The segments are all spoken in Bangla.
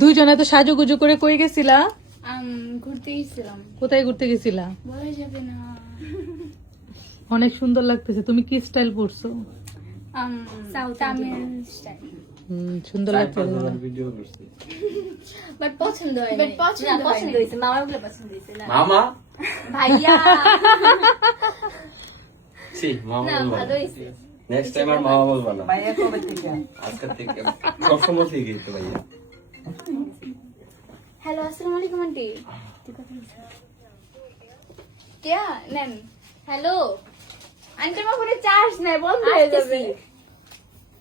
দুইজনে তো সাজুগুজু করে কই গেছিলা? ঘুরতে গেছিলাম। কোথায় ঘুরতে গেছিলা? বলা যাবে না। অনেক সুন্দর লাগতেছে। তুমি কি স্টাইল পরছো? তামিল স্টাইল। সুন্দর লাগতেছে। ভিডিও করছি বাট পছন্দ হয় না। পছন্দ হয়েছে, মামার বলে পছন্দ হয়েছে না মামা ভাইয়া ছি মামা না, বলবো ভালো হয়েছে। নেক্সট টাইম আর মামা বলবো না ভাইয়া কবে থেকে? আজকে থেকে সবসময় থেকে তো ভাইয়া হ্যালো আসসালামু আলাইকুম আন্টি। কেয়া নেন। হ্যালো আন্টি আমার ফোনে চার্জ নাই, বন্ধ হয়ে যাবে।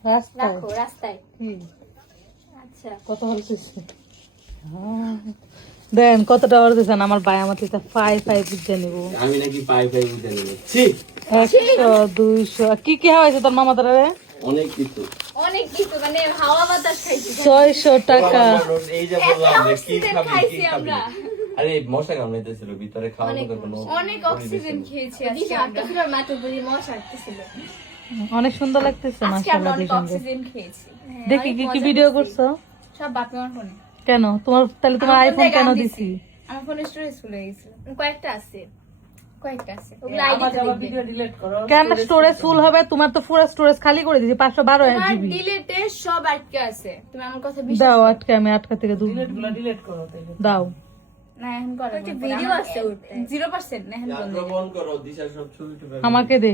রাস্তায় রাখো রাস্তায়। কি আচ্ছা কত হলতেছে? দেন কতটা হলতেছেন? আমার ভাই আমার থেকে 5 বুঝে নিব। আমি নাকি পাই বুঝে নেব ছি 100 200 কি কি হয়েছে তোর মামা তারে? অনেক কিছু অনেক কিছু, মানে হাওয়া বাতাস খাইছি। 600 টাকা। এই যে বললাম যে কি অক্সিজেন খাবি খাইছি কি খাবি আমরা। আরে মশা কামড়াইতেছিল ভিতরে খাওয়ার মতো কোনো অনেক অক্সিজেন খেয়েছি আজকে দিশা আমরা। একটা ফিরার মাত্র বুঝি মশা আসতেছিল। অনেক সুন্দর লাগতেছে আজকে আমরা মাশাআল্লাহ অনেক দেখে। অক্সিজেন খেয়েছি। দেখি কি কি ভিডিও করছো? সব বাপি আমার ফোনে। কেন তোমার তাহলে তোমার আমার ফোন আইফোন থেকে কেন আমি দিছি? আমার ফোনে স্টোরেজ ফুল হয়ে গেছিল। কয়েকটা আছে, কয়েকটা আছে। ওগুলো আবার আইডিতে যাবা দেখবে। ভিডিও ডিলিট করো। কেন স্টোরেজ ফুল হবে? তোমার তো পুরো স্টোরেজ খালি করে দিয়েছি 512 তোমার জিবি। ডিলেটে সব আটকে আছে। তুমি আমার কথা বিশ্বাস দাও করো। আটকে, আমি আটকা থেকে দূর ডিলিট গুলো ডিলিট করো তাইলে। দাও। না এখন করো। একটা ভিডিও আছে ওর। 0% না এখন বন্ধ। বন্ধ করো দিশা সব ছবি টবি আমাকে দে।